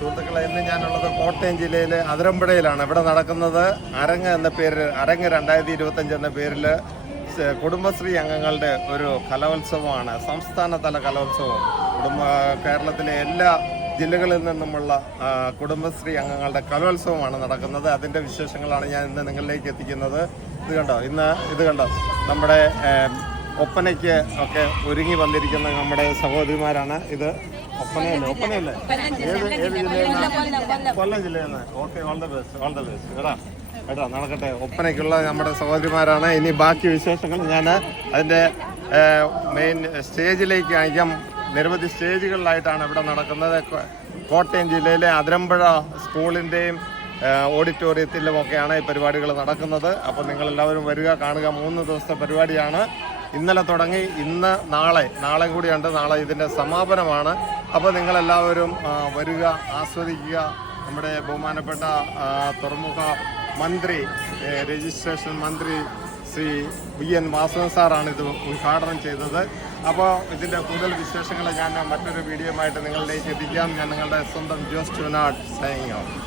സുഹൃത്തുക്കളെ, ഇന്ന് ഞാനുള്ളത് കോട്ടയം ജില്ലയിലെ അതിരമ്പുഴയിലാണ്. ഇവിടെ നടക്കുന്നത് അരങ്ങ് 2025 എന്ന പേരിൽ കുടുംബശ്രീ അംഗങ്ങളുടെ ഒരു കലോത്സവമാണ്. സംസ്ഥാനതല കലോത്സവം. കേരളത്തിലെ എല്ലാ ജില്ലകളിൽ നിന്നുമുള്ള കുടുംബശ്രീ അംഗങ്ങളുടെ കലോത്സവമാണ് നടക്കുന്നത്. അതിൻ്റെ വിശേഷങ്ങളാണ് ഞാൻ ഇന്ന് നിങ്ങളിലേക്ക് എത്തിക്കുന്നത്. ഇത് കണ്ടോ നമ്മുടെ ഒപ്പനയ്ക്ക് ഒക്കെ ഒരുങ്ങി വന്നിരിക്കുന്ന നമ്മുടെ സഹോദരിമാരാണ്. ഇത് ഒപ്പനയല്ലേ? ഏത് ജില്ലയിൽ നിന്ന്? കൊല്ലം ജില്ലയിൽ നിന്ന്. ഓക്കെ, ഓൾ ദ ബെസ്റ്റ് കേട്ടാ നടക്കട്ടെ. ഒപ്പനയ്ക്കുള്ള നമ്മുടെ സഹോദരിമാരാണ്. ഇനി ബാക്കി വിശേഷങ്ങൾ ഞാൻ അതിൻ്റെ മെയിൻ സ്റ്റേജിലേക്ക് അയക്കാം. നിരവധി സ്റ്റേജുകളിലായിട്ടാണ് ഇവിടെ നടക്കുന്നത്. കോട്ടയം ജില്ലയിലെ അതിരമ്പുഴ സ്കൂളിൻ്റെയും ഓഡിറ്റോറിയത്തിലുമൊക്കെയാണ് ഈ പരിപാടികൾ നടക്കുന്നത്. അപ്പോൾ നിങ്ങളെല്ലാവരും വരിക, കാണുക. 3 ദിവസത്തെ പരിപാടിയാണ്. ഇന്നലെ തുടങ്ങി, ഇന്ന് നാളെ കൂടിയുണ്ട്. നാളെ ഇതിൻ്റെ സമാപനമാണ്. അപ്പോൾ നിങ്ങളെല്ലാവരും വരിക, ആസ്വദിക്കുക. നമ്മുടെ ബഹുമാനപ്പെട്ട തുറമുഖ മന്ത്രി, രജിസ്ട്രേഷൻ മന്ത്രി ശ്രീ VN വാസവൻ സാറാണ് ഇത് ഉദ്ഘാടനം ചെയ്തത്. അപ്പോൾ ഇതിൻ്റെ കൂടുതൽ വിശേഷങ്ങൾ ഞാൻ മറ്റൊരു വീഡിയോയുമായിട്ട് നിങ്ങളിലേക്ക് എത്തിക്കാം. ഞാൻ നിങ്ങളുടെ സ്വന്തം ജോസ് ചുനാട് സൈനിങ് ഔട്ട്.